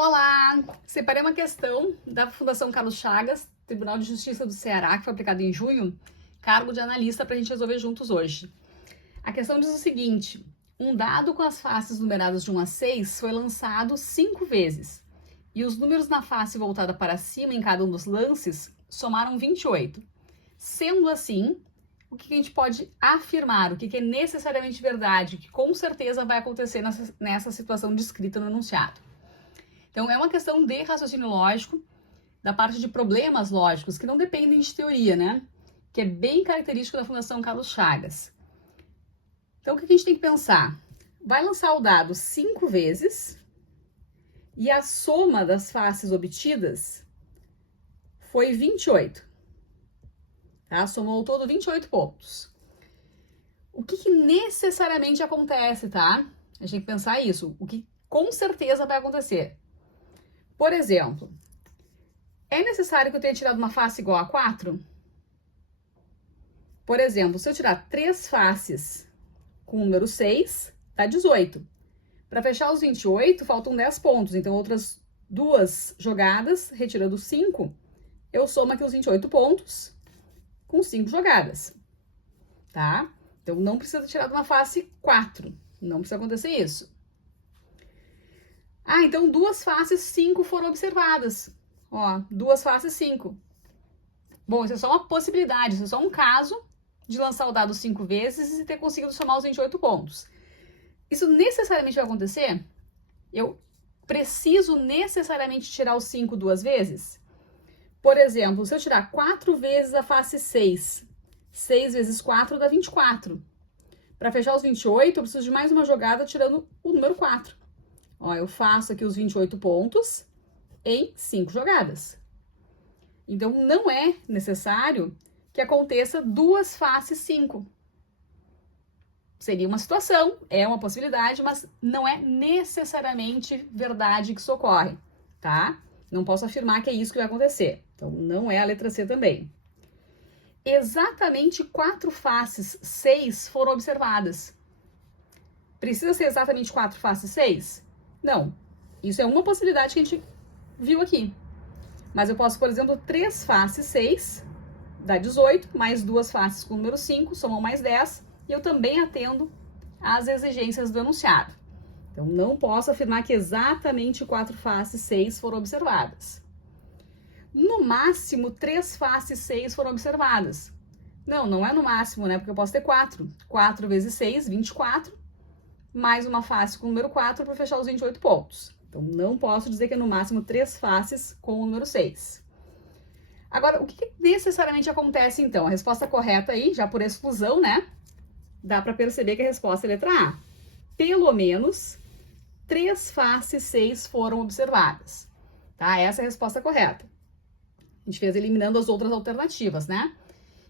Olá! Separei uma questão da Fundação Carlos Chagas, Tribunal de Justiça do Ceará, que foi aplicada em junho, cargo de analista para a gente resolver juntos hoje. A questão diz o seguinte: um dado com as faces numeradas de 1 a 6 foi lançado 5 vezes, e os números na face voltada para cima em cada um dos lances somaram 28. Sendo assim, o que a gente pode afirmar, o que é necessariamente verdade, o que com certeza vai acontecer nessa situação descrita no enunciado. Então, é uma questão de raciocínio lógico, da parte de problemas lógicos, que não dependem de teoria, né? Que é bem característico da Fundação Carlos Chagas. Então, o que a gente tem que pensar? Vai lançar o dado 5 vezes e a soma das faces obtidas foi 28. Tá? Somou todo 28 pontos. O que necessariamente acontece, tá? A gente tem que pensar isso. O que com certeza vai acontecer. Por exemplo, é necessário que eu tenha tirado uma face igual a 4? Por exemplo, se eu tirar 3 faces com o número 6, dá 18. Para fechar os 28, faltam 10 pontos. Então, outras 2 jogadas, retirando 5, eu somo aqui os 28 pontos com 5 jogadas, tá? Então, não precisa tirar de uma face 4. Não precisa acontecer isso. Ah, então 2 faces 5 foram observadas. Ó, 2 faces 5. Bom, isso é só uma possibilidade, isso é só um caso de lançar o dado 5 vezes e ter conseguido somar os 28 pontos. Isso necessariamente vai acontecer? Eu preciso necessariamente tirar o 5 2 vezes? Por exemplo, se eu tirar 4 vezes a face 6, 6 vezes 4 dá 24. Para fechar os 28, eu preciso de mais uma jogada tirando o número 4. Ó, eu faço aqui os 28 pontos em 5 jogadas. Então, não é necessário que aconteça 2 faces 5. Seria uma situação, é uma possibilidade, mas não é necessariamente verdade que isso ocorre, tá? Não posso afirmar que é isso que vai acontecer. Então, não é a letra C também. Exatamente 4 faces 6 foram observadas. Precisa ser exatamente 4 faces 6? Não. Isso é uma possibilidade que a gente viu aqui. Mas eu posso, por exemplo, 3 faces 6 dá 18, mais 2 faces com o número 5, somam mais 10, e eu também atendo às exigências do enunciado. Então, não posso afirmar que exatamente 4 faces 6 foram observadas. No máximo, 3 faces 6 foram observadas. Não, não é no máximo, né? Porque eu posso ter 4. 4 vezes 6, 24, mais uma face com o número 4 para fechar os 28 pontos. Então, não posso dizer que é no máximo 3 faces com o número 6. Agora, o que necessariamente acontece, então? A resposta correta aí, já por exclusão, né? Dá para perceber que a resposta é a letra A. Pelo menos 3 faces 6 foram observadas. Tá? Essa é a resposta correta. A gente fez eliminando as outras alternativas, né?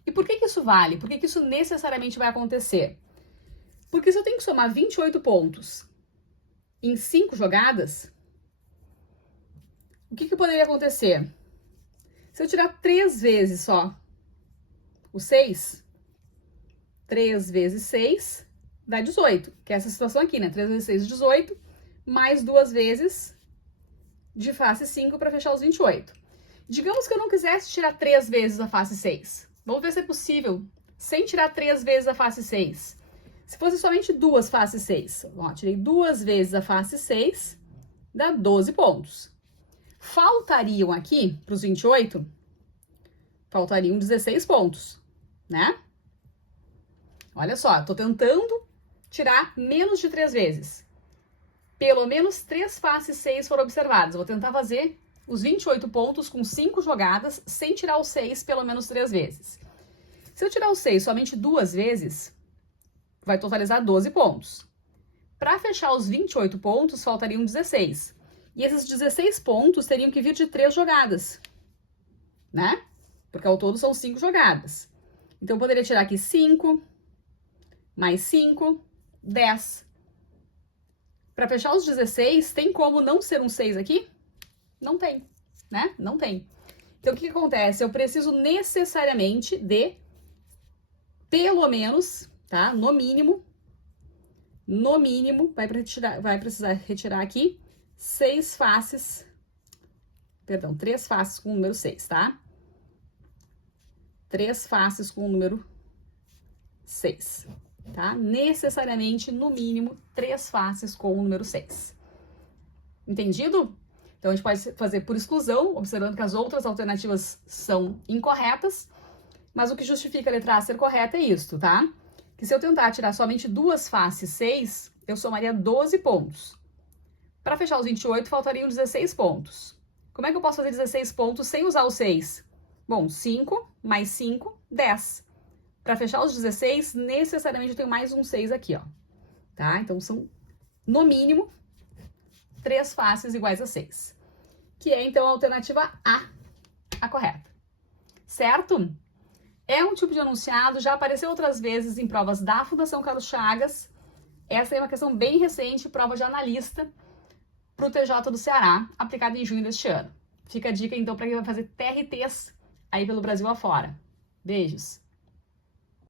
E por que isso vale? Por que isso necessariamente vai acontecer? Porque se eu tenho que somar 28 pontos em 5 jogadas, o que poderia acontecer? Se eu tirar 3 vezes só o 6, 3 vezes 6 dá 18, que é essa situação aqui, né? 3 vezes 6, 18, mais 2 vezes de face 5 para fechar os 28. Digamos que eu não quisesse tirar 3 vezes a face 6. Vamos ver se é possível, sem tirar 3 vezes a face 6. Se fosse somente 2 faces 6, ó, tirei 2 vezes a face 6, dá 12 pontos. Faltariam aqui, para os 28, faltariam 16 pontos, né? Olha só, tô tentando tirar menos de 3 vezes. Pelo menos 3 faces 6 foram observadas. Vou tentar fazer os 28 pontos com 5 jogadas, sem tirar o 6 pelo menos 3 vezes. Se eu tirar o 6 somente 2 vezes, vai totalizar 12 pontos. Para fechar os 28 pontos, faltariam 16. E esses 16 pontos teriam que vir de 3 jogadas, né? Porque ao todo são 5 jogadas. Então, eu poderia tirar aqui 5, mais 5, 10. Para fechar os 16, tem como não ser um 6 aqui? Não tem, né? Não tem. Então, o que acontece? Eu preciso necessariamente de, pelo menos, tá? No mínimo, vai precisar retirar aqui 3 faces com o número 6, tá? 3 faces com o número 6, tá? Necessariamente, no mínimo, 3 faces com o número 6. Entendido? Então, a gente pode fazer por exclusão, observando que as outras alternativas são incorretas, mas o que justifica a letra A ser correta é isto, tá? Que se eu tentar tirar somente 2 faces 6, eu somaria 12 pontos. Para fechar os 28, faltariam 16 pontos. Como é que eu posso fazer 16 pontos sem usar o 6? Bom, 5 mais 5, 10. Para fechar os 16, necessariamente eu tenho mais um 6 aqui, ó. Tá? Então, são, no mínimo, 3 faces iguais a 6. Que é, então, a alternativa A correta. Certo? É um tipo de enunciado, já apareceu outras vezes em provas da Fundação Carlos Chagas. Essa é uma questão bem recente, prova de analista, para o TJ do Ceará, aplicada em junho deste ano. Fica a dica, então, para quem vai fazer TRTs aí pelo Brasil afora. Beijos!